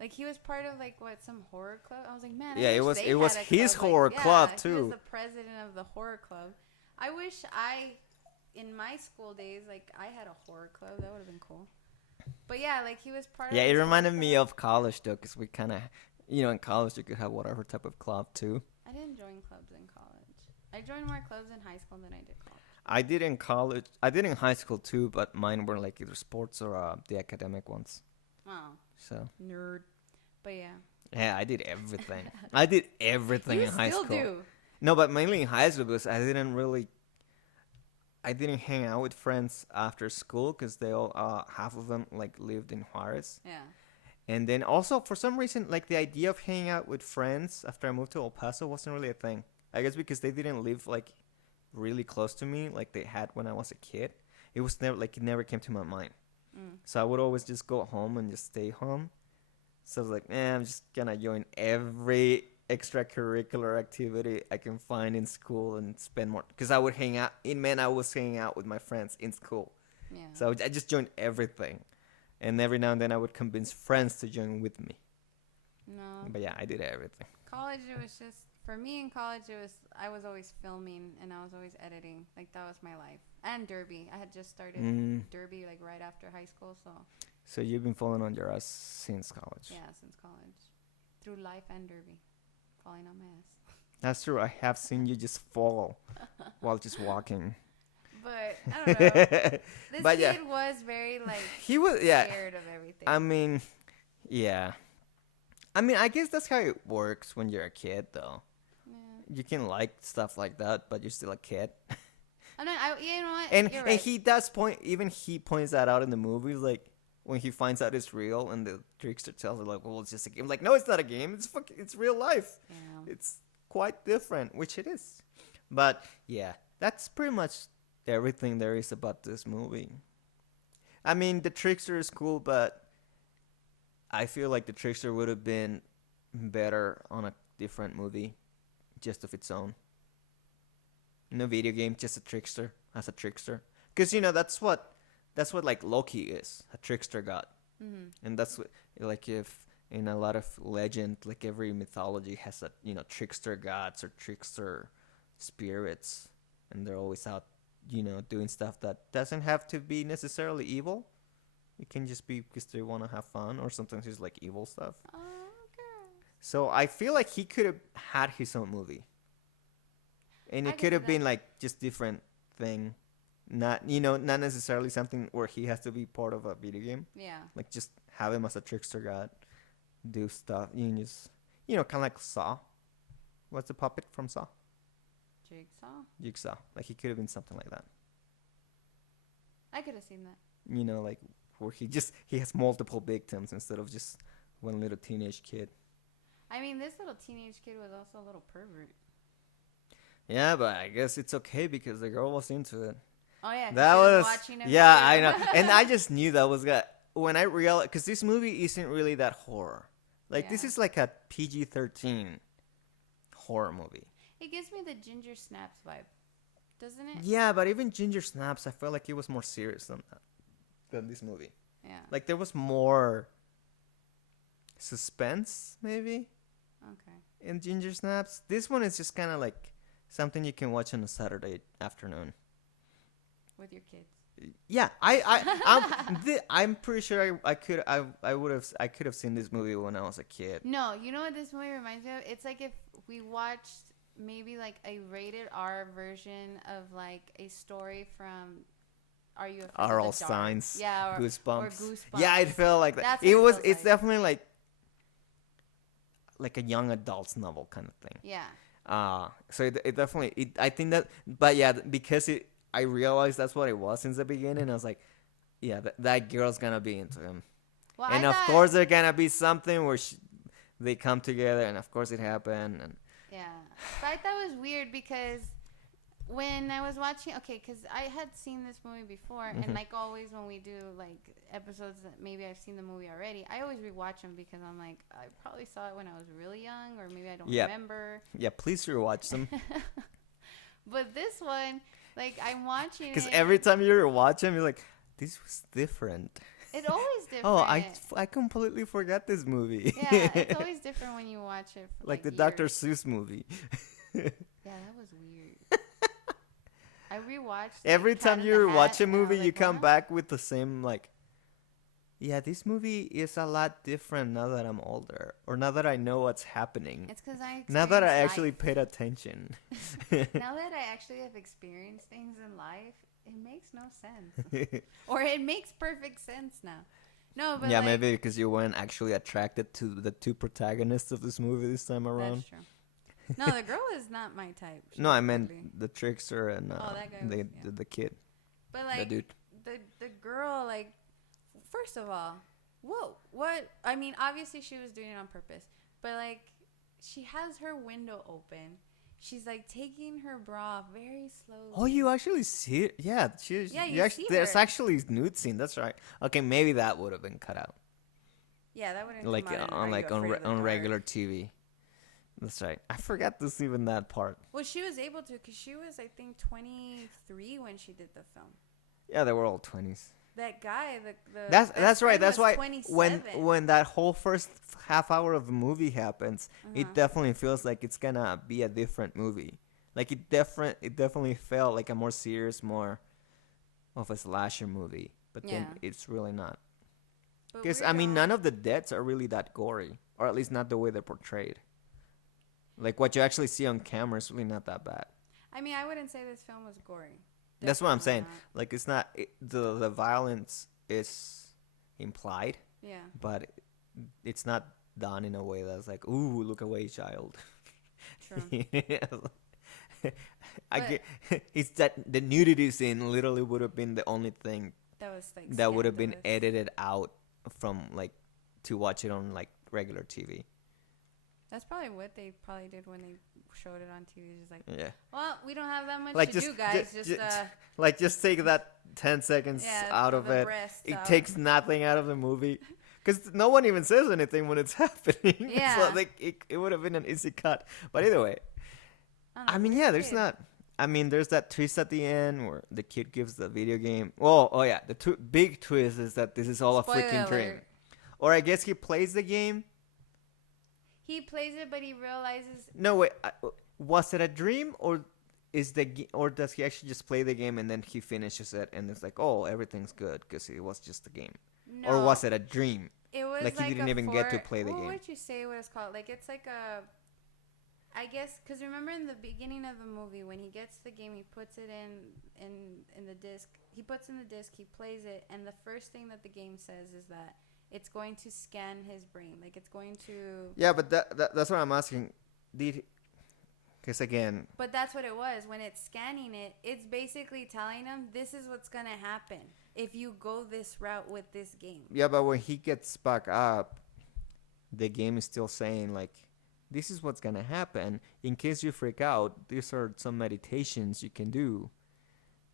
Like he was part of like some horror club. I was like, man, Yeah, I it wish was they it was had a his club horror club He was too. the president of the horror club. I wish in my school days, like I had a horror club. That would have been cool. But yeah, like he was part. Yeah, of it this reminded horror me club. of college though, because we kind of, in college you could have whatever type of club too. I didn't join clubs in college. I joined more clubs in high school than I did college. I did in college. I did in high school too, but mine were like either sports or the academic ones. Oh, So nerd. But yeah. yeah, I did everything. I did everything You in high still school. do. No, but mainly in high school because I didn't hang out with friends after school because they all half of them like lived in Juarez. Yeah. And then also for some reason like the idea of hanging out with friends after I moved to El Paso wasn't really a thing. I guess because they didn't live like really close to me like they had when I was a kid. It was never like it never came to my mind. So I would always just go home and just stay home. So I was like, I'm just gonna join every extracurricular activity I can find in school and spend more. Because I would hang out. I was hanging out with my friends in school. Yeah. So I just joined everything. And every now and then I would convince friends to join with me. No. But yeah, I did everything. College, it was just, for me in college, I was always filming and I was always editing. Like, that was my life. And Derby. I had just started Derby, like, right after high school, so. So you've been falling on your ass since college. Yeah, since college. Through life and Derby. Falling on my ass. That's true. I have seen you just fall while just walking. But, I don't know. This But kid was very, like, he was, scared of everything. I mean, yeah. I mean, I guess that's how it works when you're a kid, though. Yeah. You can like stuff like that, but you're still a kid. You know what? And You're and right. he does he points that out in the movies, like when he finds out it's real, and the trickster tells her like, "Well, it's just a game." Like, no, it's not a game. It's real life. Yeah. It's quite different, which it is. But yeah, that's pretty much everything there is about this movie. I mean, the trickster is cool, but I feel like the trickster would have been better on a different movie, just of its own. No video game, just a trickster as a trickster. Because that's what like Loki is, a trickster god. Mm-hmm. And that's what, like, if in a lot of legend, like every mythology has a trickster gods or trickster spirits, and they're always out doing stuff that doesn't have to be necessarily evil. It can just be because they want to have fun, or sometimes it's like evil stuff. Oh, okay. So I feel like he could have had his own movie, and I it can could see have been that. like just different thing, not not necessarily something where he has to be part of a video game. Yeah. Like just have him as a trickster god, do stuff. You can just kind of like Saw. What's the puppet from Saw? Jigsaw. Like he could have been something like that. I could have seen that. Like where he has multiple victims instead of just one little teenage kid. I mean, this little teenage kid was also a little pervert. Yeah, but I guess it's okay because the girl was into it. Oh yeah, That she was watching him yeah, too. I know, and I just knew that was when I realized, because this movie isn't really that horror. Like this Yeah. is like a PG-13 horror movie. It gives me the Ginger Snaps vibe, doesn't it? Yeah, but even Ginger Snaps, I felt like it was more serious than this movie. Yeah. Like there was more suspense, maybe, Okay. in Ginger Snaps. This one is just kind of like something you can watch on a Saturday afternoon. With your kids. Yeah, I'm pretty sure I could have seen this movie when I was a kid. No, you know what this movie reminds me of? It's like if we watched maybe like a rated R version of like a story from Are You Afraid Are of All the Dark? Signs, Yeah, or Goosebumps. Goosebumps. Yeah, it felt like that. That's It what it was. feels It's like. definitely like a young adult's novel kind of thing. Yeah. So it definitely. I think that. But yeah, because I realized that's what it was since the beginning. I was like, yeah, that girl's gonna be into him, Well, and I of thought, course there's gonna be something where they come together, and of course it happened. And Yeah. But I thought it was weird because when I was watching, because I had seen this movie before, Mhm. and like always when we do like episodes that maybe I've seen the movie already, I always rewatch them because I'm like, I probably saw it when I was really young, or maybe I don't Yeah. remember. yeah, please rewatch them. But this one, like I'm watching Because it. every time you watch them, you're like, this was different. It's always different. Oh, I completely forgot this movie. Yeah, it's always different when you watch it. For like the years. Dr. Seuss movie. Yeah, that was weird. I rewatched. Every time you watch a movie, you come what? back with the same like. Yeah, this movie is a lot different now that I'm older, or now that I know what's happening. It's because I now that I experienced actually life. paid attention. Now that I actually have experienced things in life, it makes no sense, or it makes perfect sense now. No, but yeah, like, maybe because you weren't actually attracted to the two protagonists of this movie this time around. that's true. No, the girl is not my type. No, I meant the trickster and that guy the kid, But the like dude. the girl, like, first of all, what? I mean, obviously she was doing it on purpose, but like, she has her window open. She's like taking her bra off very slowly. Oh, you actually see it? Yeah, she's. Yeah, you actually, see there's her. actually nude scene. That's right. Okay, maybe that would have been cut out. Yeah, that wouldn't Like come out on Are You Afraid of the on Dark? regular TV. That's right. I forgot this even that part. Well, she was able to because she was, I think, 23 when she did the film. Yeah, they were all 20s. That guy, the That's right. friend That's was why 27. when that whole first half hour of the movie happens, Uh-huh. it definitely feels like it's gonna be a different movie. Like it definitely felt like a more serious, more of a slasher movie. But then Yeah. it's really not. But Because we're I mean, all- none of the deaths are really that gory, or at least not the way they're portrayed. Like what you actually see on camera is really not that bad. I mean, I wouldn't say this film was gory. That's what I'm Definitely saying. Like it's not the violence is implied, not. Yeah. but it's not done in a way that's like, ooh, look away, child. True. I get it's that the nudity scene literally would have been the only thing That was like that would have been scandalous. edited out from like to watch it on like regular TV. That's probably what they probably did when they showed it on TV. Just like, Yeah. well, we don't have that much Like to just do, guys. ju- Just ju- like just take that 10 seconds out of the it. breasts It out. takes nothing out of the movie. Because no one even says anything when it's happening. Yeah. So like it would have been an easy cut. But either way, don't I know, mean, it's yeah, there's weird. not. I mean, there's that twist at the end where the kid gives the video game. Well, oh yeah, the big twist is that this is all Spoiler a freaking dream. alert. Or I guess he plays the game. He plays it, but he realizes No, wait. Was it a dream or or does he actually just play the game and then he finishes it and it's like, oh, everything's good because it was just a game? no. Or was it a dream? It was like he didn't a even get to play the what game? What would you say what it's called? Like it's like a, I guess, because remember in the beginning of the movie when he gets the game, he puts it in the disc. He puts in the disc, he plays it, and the first thing that the game says is that it's going to scan his brain. Like it's going to. Yeah, but that's what I'm asking. Because again, But that's what it was. When it's scanning it, it's basically telling him this is what's gonna happen if you go this route with this game. yeah, but when he gets back up, the game is still saying like, this is what's gonna happen. In case you freak out, these are some meditations you can do.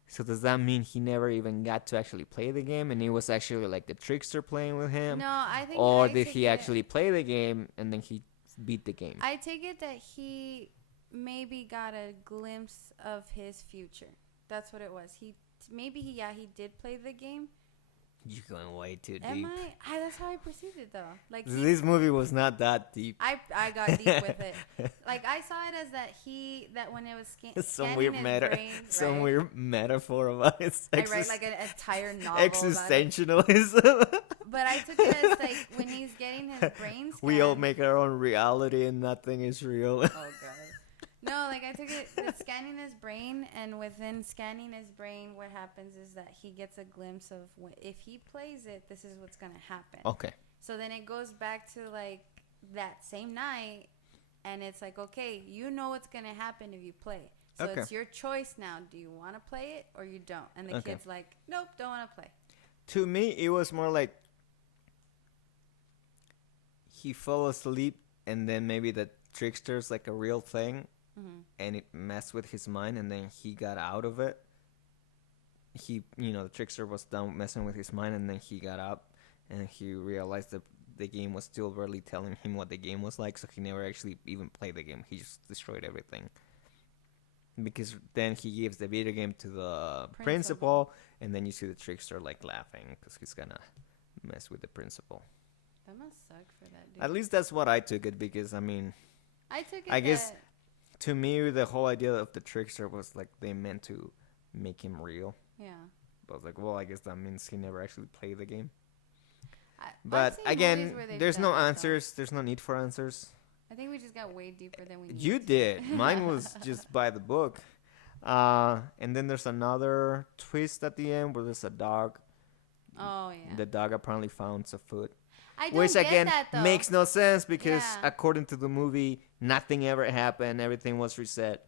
So does that mean he never even got to actually play the game and it was actually like the trickster playing with him? No, I think. Or I did take he it- actually play the game and then he beat the game? I take it that he maybe got a glimpse of his future. That's what it was. He did play the game. You're going way too Am deep. That's how I perceived it though. Like This movie was not that deep. I got deep with it. Like I saw it as that when it was Some scanning weird his brain, some right? weird metaphor about his I write like an entire novel. About it. existentialism. But I took it as like when he's getting his brain scanned. We all make our own reality and nothing is real. Oh god. No, like I took it, it's scanning his brain, and within scanning his brain, what happens is that he gets a glimpse of if he plays it, this is what's gonna happen. Okay. So then it goes back to like that same night, and it's like, okay, you know what's gonna happen if you play. So Okay. it's your choice now. Do you want to play it or you don't? And the Okay. kid's like, nope, don't want to play. To me, it was more like he fell asleep and then maybe the trickster's like a real thing. Mm-hmm. And it messed with his mind and then he got out of it. The trickster was done messing with his mind and then he got up and he realized that the game was still barely telling him what the game was like, so he never actually even played the game. He just destroyed everything. Because then he gives the video game to the principal and then you see the trickster like laughing because he's gonna mess with the principal. That must suck for that dude. At least that's what I took it, because I mean, I took it. I guess to me the whole idea of the trickster was like they meant to make him real. Yeah. But I was like, well, I guess that means he never actually played the game. I've But seen again, movies where they've there's done no that, though. answers. There's no need for answers. I think we just got way deeper than we needed You to. did. Mine was just by the book. And then there's another twist at the end where there's a dog. Oh, yeah. The dog apparently found a foot. I don't Which get again that, though. makes no sense, because Yeah. according to the movie, nothing ever happened. Everything was reset.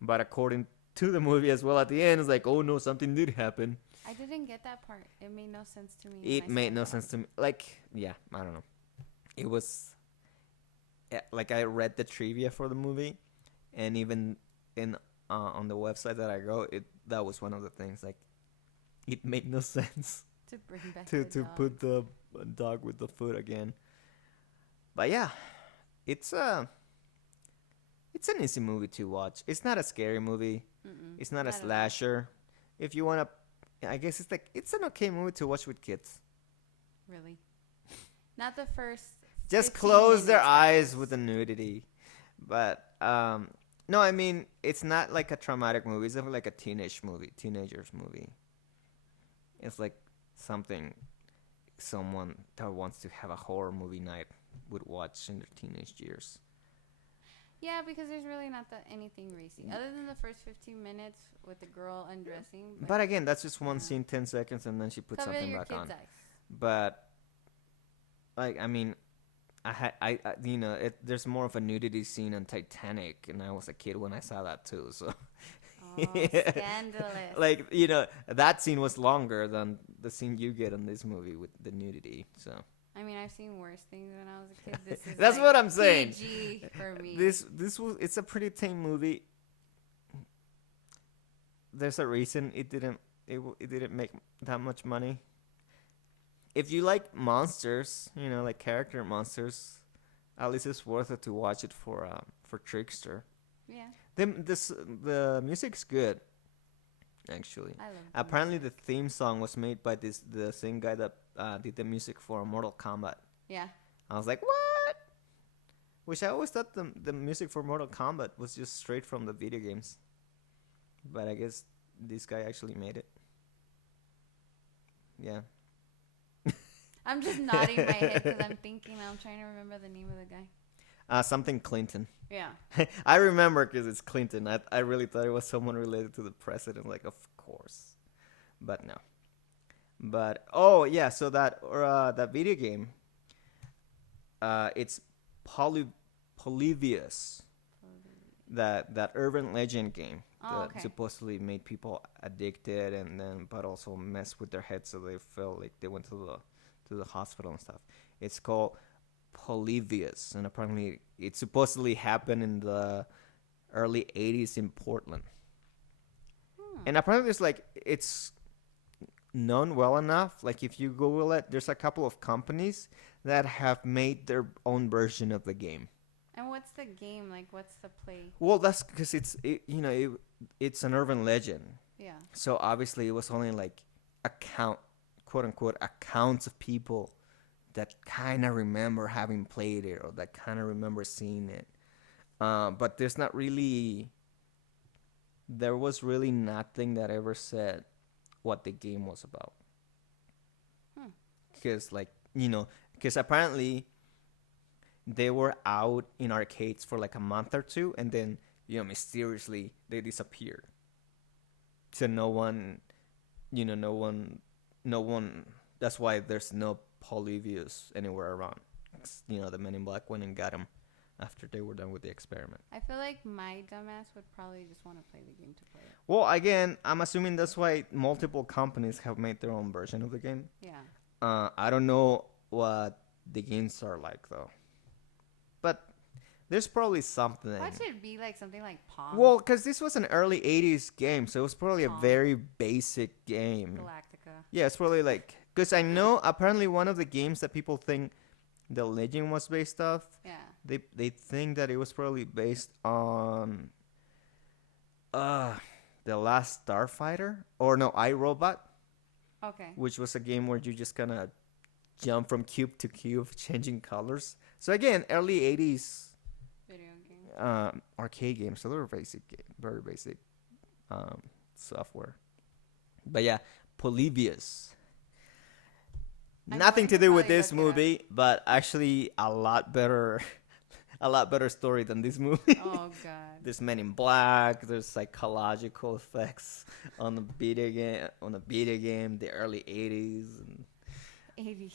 But according to the movie as well, at the end, it's like, oh no, something did happen. I didn't get that part. It made no sense to me. It made no sense to me. Like, yeah, I don't know. It was like I read the trivia for the movie, and even in on the website that I go, that was one of the things. Like, it made no sense To bring back to the dog. put the dog with the foot again. But yeah, it's an easy movie to watch. It's not a scary movie. Mm-mm. It's not a Not at all. slasher. If you wanna, I guess it's an okay movie to watch with kids. Really. Not the first. Just 15 close their minutes, eyes guys. with the nudity. But no, I mean, it's not like a traumatic movie. It's like a teenagers movie. It's like something someone that wants to have a horror movie night would watch in their teenage years. Yeah, because there's really not anything racy. Other than the first 15 minutes with the girl undressing. But again, that's just one Yeah. scene, 10 seconds, and then she puts cover something your back kid's on. eyes. But like, I mean, I you know, there's more of a nudity scene on Titanic, and I was a kid when I saw that too. So Oh, scandalous. like, you know, that scene was longer than the scene you get in this movie with the nudity. So I mean, I've seen worse things when I was a kid. This is that's like what I'm saying. PG for me. It's a pretty tame movie. There's a reason it didn't make that much money. If you like monsters, you know, like character monsters, at least it's worth it to watch it for Trickster. Yeah, The music's good, actually. I love. Apparently, the theme song was made by the same guy that did the music for Mortal Kombat. Yeah. I was like, what? Which I always thought the music for Mortal Kombat was just straight from the video games. But I guess this guy actually made it. Yeah. I'm just nodding my head because I'm thinking. I'm trying to remember the name of the guy. Something Clinton. Yeah. I remember because it's Clinton. I really thought it was someone related to the president. Like, of course. But no. But, oh, yeah. So that video game, it's Polybius. That urban legend game Oh, that okay. supposedly made people addicted, and then but also messed with their heads, so they felt like they went to the hospital and stuff. It's called Polybius, and apparently it supposedly happened in the early 80s in Portland. And apparently it's known well enough. Like, if you Google it, there's a couple of companies that have made their own version of the game. And what's the game like? What's the play? Well, that's because it's an urban legend. Yeah. So obviously it was only like quote unquote accounts of people that kind of remember having played it, or that kind of remember seeing it. But there was really nothing that ever said what the game was about. Because apparently they were out in arcades for like a month or two, and then, mysteriously they disappeared. So no one, that's why there's no Polybius anywhere around. The Men in Black went and got him after they were done with the experiment. I feel like my dumbass would probably just want to play the game to play it. Well, again, I'm assuming that's why multiple companies have made their own version of the game. Yeah. I don't know what the games are like, though. But there's probably something. Why should it be like something like Pong? Well, because this was an early 80s game, so it was probably Pong. a very basic game. Galactica. Yeah, it's probably like... Because I know apparently one of the games that people think the legend was based off, Yeah. they think that it was probably based on The Last Starfighter, or no, iRobot, Okay. which was a game where you just kind of jump from cube to cube, changing colors. So again, early 80s Video game. arcade games. So they're basic, very basic software. But yeah, Polybius. I'm Nothing going to to do with probably this look it up. movie, but actually a lot better, a lot better story than this movie. Oh god. There's Men in Black. There's psychological effects on the video game, the early 80s. And 80s.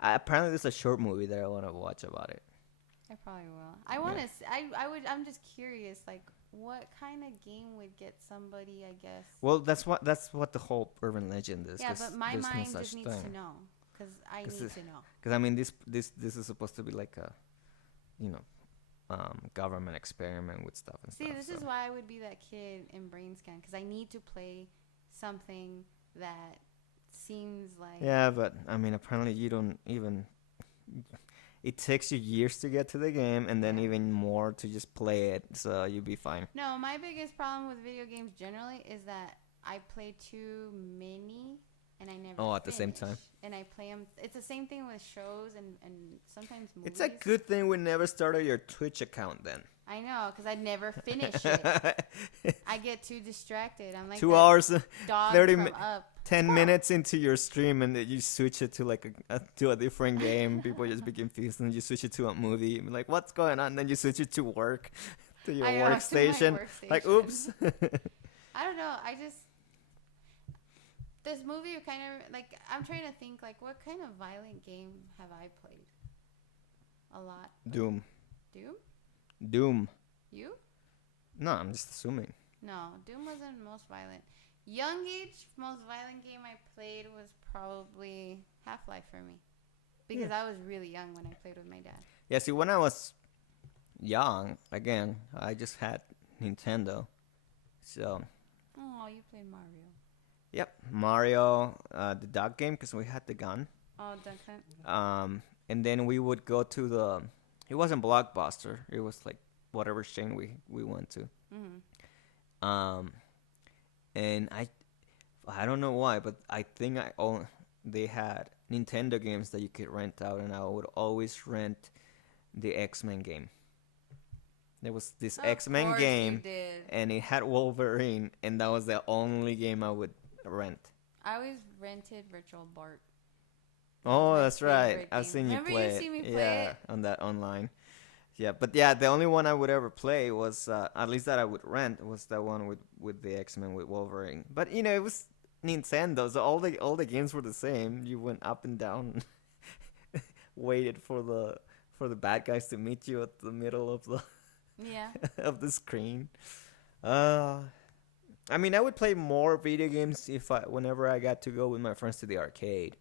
apparently, there's a short movie that I want to watch about it. I probably will. I want to. I'm just curious. Like, what kind of game would get somebody? I guess. Well, that's what the whole urban legend is. Yeah, but my there's no mind such just needs to thing. know, because I need to know. Because I mean, this is supposed to be like a, government experiment with stuff and See, stuff. this is why I would be that kid in BRAINSCAN, because I need to play something that seems like. Yeah, but I mean, apparently you don't even. It takes you years to get to the game, and then even more to just play it. So you'll be fine. No, my biggest problem with video games generally is that I play too many, and I never. Oh, at the same finish. time. And I play them. It's the same thing with shows and sometimes movies. It's a good thing we never started your Twitch account then. I know, because I never finish it. I get too distracted. I'm like 2 that hours, dog 30 from mi- Up. 10 minutes into your stream, and then you switch it to like to a different game. People just be confused, and then you switch it to a movie. And be like, what's going on? And then you switch it to work, to your I know, to my workstation. Like, oops. I don't know. This movie kind of, like, I'm trying to think, like, what kind of violent game have I played? A lot. Doom. Doom? You? No, I'm just assuming. No, Doom wasn't most violent. Young age, most violent game I played was probably Half-Life for me. Because I was really young when I played with my dad. Yeah, see, when I was young, again, I just had Nintendo. So, Oh, you played Mario. yep, Mario, the dog game, because we had the gun. Oh, Duck Hunt. And then we would go to it wasn't Blockbuster. It was like whatever chain we went to. Mm-hmm. And I don't know why, but I think they had Nintendo games that you could rent out, and I would always rent the X-Men game. There was this X-Men game, and it had Wolverine, and that was the only game I would rent. I always rented Virtual Bart. Oh, my that's right. favorite I've game. seen Remember you play you it. see me play Yeah, it? on that online. Yeah, but yeah, the only one I would ever play was at least that I would rent was the one with the X-Men with Wolverine. But it was Nintendo, so all the games were the same. You went up and down, waited for the bad guys to meet you at the middle of the of the screen. I mean, I would play more video games whenever I got to go with my friends to the arcade.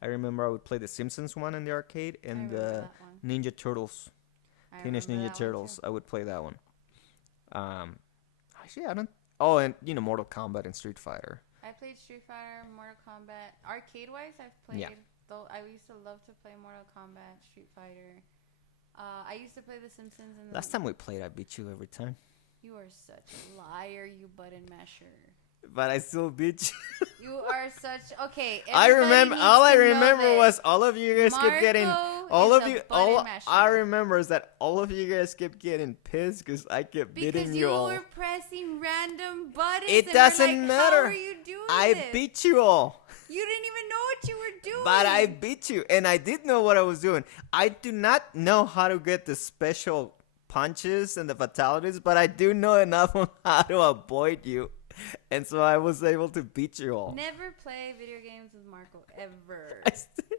I remember I would play the Simpsons one in the arcade and the Ninja Turtles, Teenage Ninja Turtles. I would play that one. Actually, I don't. Oh, and Mortal Kombat and Street Fighter. I played Street Fighter, Mortal Kombat. Arcade-wise, I've played. Yeah. Though I used to love to play Mortal Kombat, Street Fighter. I used to play The Simpsons. Last time we played, I beat you every time. You are such a liar, you button masher. But I still beat you. You are such okay. I remember. All I remember was all of you guys kept getting. All of you. All I remember is that all of you guys kept getting pissed because I kept beating you all. Because you were pressing random buttons. It doesn't matter. How are you doing I beat you all. You didn't even know what you were doing. But I beat you, and I did know what I was doing. I do not know how to get the special punches and the fatalities, but I do know enough on how to avoid you. And so I was able to beat you all. Never play video games with Marco, ever.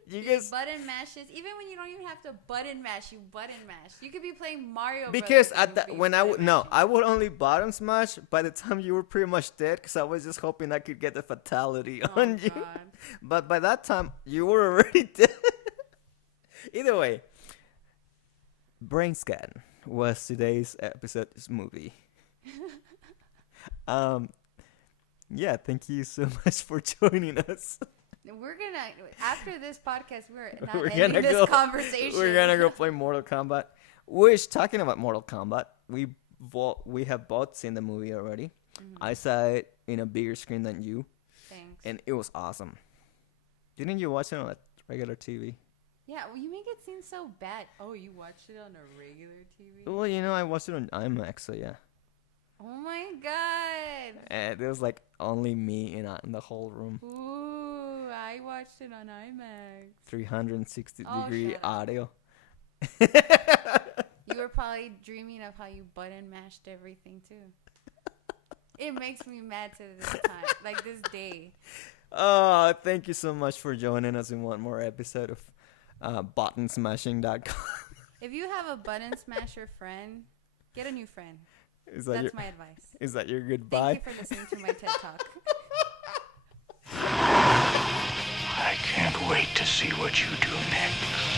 You guys button mashes. Even when you don't even have to button mash, you button mash. You could be playing Mario because Brothers I would only bottom smash by the time you were pretty much dead, because I was just hoping I could get the fatality on you. God. But by that time you were already dead. Either way, Brainscan was today's episode's movie. Yeah, thank you so much for joining us. We're gonna after this podcast, we're not We're ending gonna this conversation. We're gonna go play Mortal Kombat. Which, talking about Mortal Kombat, we have both seen the movie already. Mm-hmm. I saw it in a bigger screen than you. Thanks. And it was awesome. Didn't you watch it on a regular TV. Yeah, well, you make it seem so bad. Oh, you watched it on a regular TV? Well, I watched it on IMAX, so yeah. Oh my god. And there was like only me in the whole room. Ooh, I watched it on IMAX. 360-degree audio. You were probably dreaming of how you button mashed everything too. It makes me mad to this time, like this day. Oh, thank you so much for joining us in one more episode of buttonsmashing.com. If you have a button smasher friend, get a new friend. That's my advice. Is that your goodbye? Thank you for listening to my TED Talk. I can't wait to see what you do next.